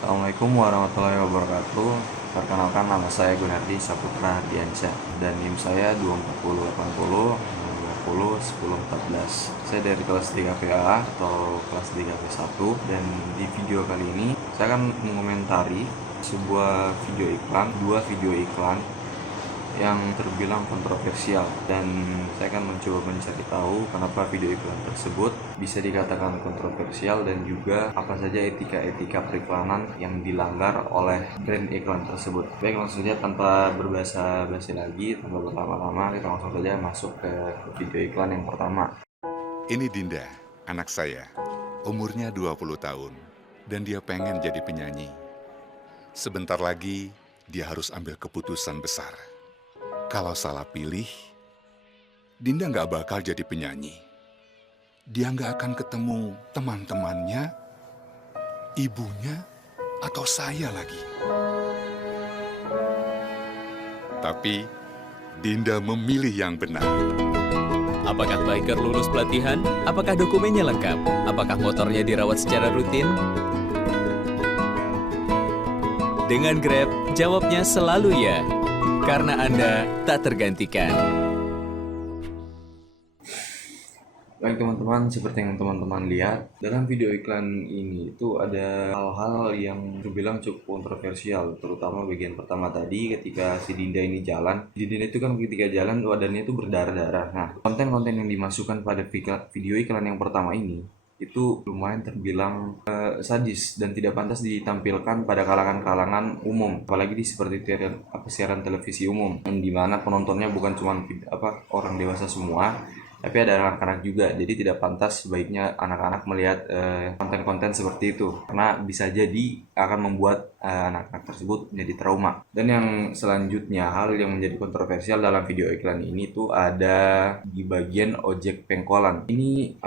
Assalamualaikum warahmatullahi wabarakatuh. Perkenalkan, nama saya Gunardi Saputra Diansyah dan NIM saya 24080 Saya dari kelas 3 PA atau kelas 3 P1, dan di video kali ini saya akan mengomentari sebuah dua video iklan yang terbilang kontroversial, dan saya akan mencoba mencari tahu kenapa video iklan tersebut bisa dikatakan kontroversial dan juga apa saja etika-etika periklanan yang dilanggar oleh brand iklan tersebut. Baik, langsung saja tanpa berbasa-basi lagi, tanpa berlama-lama, kita langsung saja masuk ke video iklan yang pertama. Ini Dinda, anak saya. Umurnya 20 tahun dan dia pengen jadi penyanyi. Sebentar lagi dia harus ambil keputusan besar. Kalau salah pilih, Dinda nggak bakal jadi penyanyi. Dia nggak akan ketemu teman-temannya, ibunya, atau saya lagi. Tapi Dinda memilih yang benar. Apakah biker lulus pelatihan? Apakah dokumennya lengkap? Apakah motornya dirawat secara rutin? Dengan Grab, jawabnya selalu ya. Karena Anda tak tergantikan. Baik teman-teman, seperti yang teman-teman lihat dalam video iklan ini itu ada hal-hal yang terbilang cukup kontroversial, terutama bagian pertama tadi ketika si Dinda ini jalan. Dinda itu kan ketika jalan badannya itu berdarah-darah. Nah, konten-konten yang dimasukkan pada video iklan yang pertama ini itu lumayan terbilang sadis dan tidak pantas ditampilkan pada kalangan-kalangan umum, apalagi di seperti siaran televisi umum yang dimana penontonnya bukan cuma orang dewasa semua, tapi ada anak-anak juga. Jadi tidak pantas sebaiknya anak-anak melihat konten-konten seperti itu, karena bisa jadi akan membuat anak-anak tersebut menjadi trauma. Dan yang selanjutnya, hal yang menjadi kontroversial dalam video iklan ini tuh ada di bagian ojek pengkolan. Ini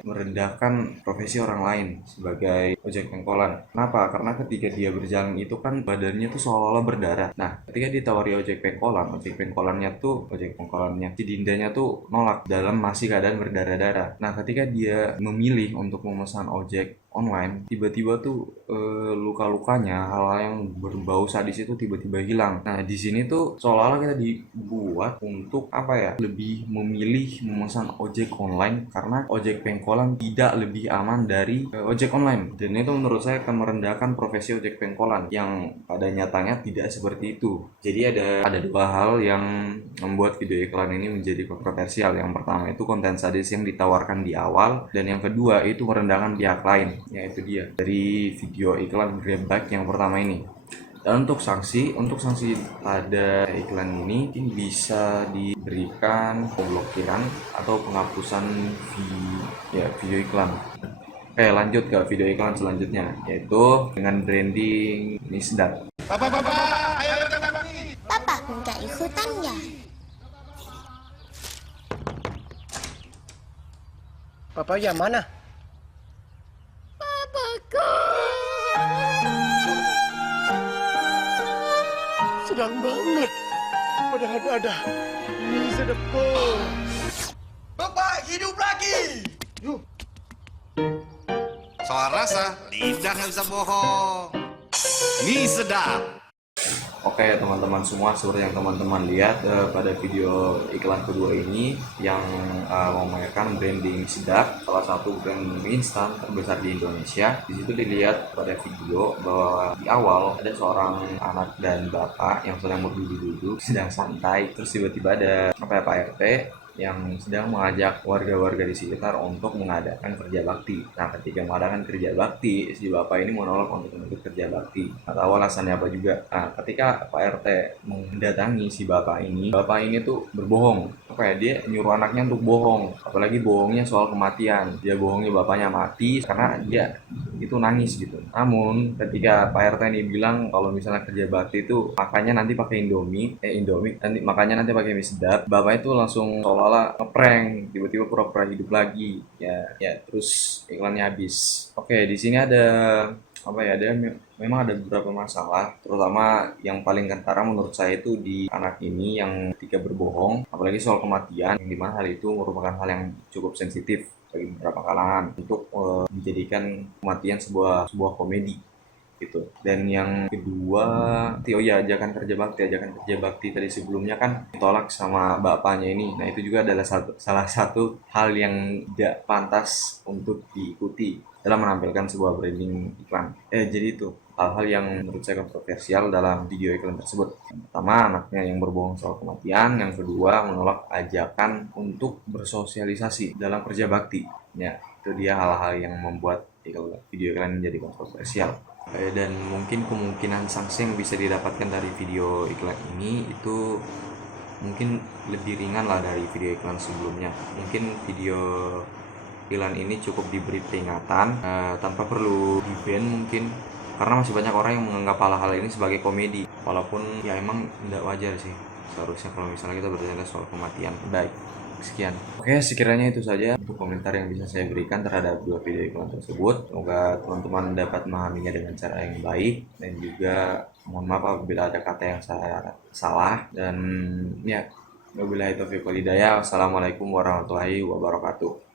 merendahkan profesi orang lain sebagai ojek pengkolan. Kenapa? Karena ketika dia berjalan itu kan badannya tuh seolah-olah berdarah. Nah, ketika ditawari ojek pengkolannya si Dindanya tuh nolak dalam masih keadaan berdarah-darah. Nah, ketika dia memilih untuk memesan ojek online, tiba-tiba tuh luka-lukanya, hal-hal yang berbau sadis itu tiba-tiba hilang. Nah, di sini tuh seolah-olah kita dibuat untuk lebih memilih memesan ojek online karena ojek pengkolan tidak lebih aman dari ojek online. Dan itu menurut saya akan merendahkan profesi ojek pengkolan yang pada nyatanya tidak seperti itu. Jadi ada dua hal yang membuat video iklan ini menjadi kontroversial. Yang pertama itu konten sadis yang ditawarkan di awal, dan yang kedua itu merendahkan pihak lain, yaitu dia dari video iklan Grab yang pertama ini. Dan untuk sanksi pada iklan ini bisa diberikan pemblokiran atau penghapusan video iklan. Oke, lanjut ke video iklan selanjutnya, yaitu dengan branding mie sedap. Papa, ayo Papa, nggak ikutan ya? Papa yang mana? Papaku Sedang banget. Padahal ada mie sedap kok. Bapak hidup lagi. Yuk. Soal rasa, lidah nggak bisa bohong. Mie sedap. Oke teman-teman semua, seperti yang teman-teman lihat pada video iklan kedua ini yang memamerkan branding sedap, salah satu brand mie instan terbesar di Indonesia. Di situ dilihat pada video bahwa di awal ada seorang anak dan bapak yang sedang berduduk-duduk, sedang santai. Terus tiba-tiba ada Pak RT yang sedang mengajak warga-warga di sekitar untuk mengadakan kerja bakti. Nah, ketika mengadakan kerja bakti, si bapak ini menolak untuk kerja bakti. Nggak tahu alasannya apa juga. Nah, ketika Pak RT mendatangi si bapak ini tuh berbohong. Dia nyuruh anaknya untuk bohong. Apalagi bohongnya soal kematian. Dia bohongnya bapaknya mati karena dia itu nangis gitu. Namun ketika Pak RT ini bilang kalau misalnya kerja bakti itu makanya nanti pakai Indomie, nanti makanya nanti pakai mie sedap, bapak itu langsung seolah-olah ngeprank, tiba-tiba pura-pura hidup lagi. Ya terus iklannya habis. Oke, di sini ada memang ada beberapa masalah, terutama yang paling kentara menurut saya itu di anak ini yang ketika berbohong, apalagi soal kematian, yang dimana hal itu merupakan hal yang cukup sensitif bagi beberapa kalangan untuk menjadikan kematian sebuah komedi. gitu. Dan yang kedua, oh ya, ajakan kerja bakti tadi sebelumnya kan ditolak sama bapaknya ini. Nah, itu juga adalah salah satu hal yang tidak pantas untuk diikuti dalam menampilkan sebuah branding iklan. Jadi itu hal-hal yang menurut saya kontroversial dalam video iklan tersebut. Yang pertama, anaknya yang berbohong soal kematian. Yang kedua, menolak ajakan untuk bersosialisasi dalam kerja bakti. Ya, itu dia hal-hal yang membuat video iklan menjadi kontroversial. Dan mungkin kemungkinan sanksi yang bisa didapatkan dari video iklan ini itu mungkin lebih ringan lah dari video iklan sebelumnya. Mungkin video iklan ini cukup diberi peringatan tanpa perlu di-ban mungkin, karena masih banyak orang yang menganggap hal-hal ini sebagai komedi, walaupun ya emang tidak wajar sih seharusnya kalau misalnya kita bercanda soal kematian. Baik, sekian. Oke, sekiranya itu saja untuk komentar yang bisa saya berikan terhadap dua video iklan tersebut. Semoga teman-teman dapat memahaminya dengan cara yang baik, dan juga mohon maaf apabila ada kata yang saya salah. Dan ya, wabillahi taufiq wal hidayah. Wassalamualaikum warahmatullahi wabarakatuh.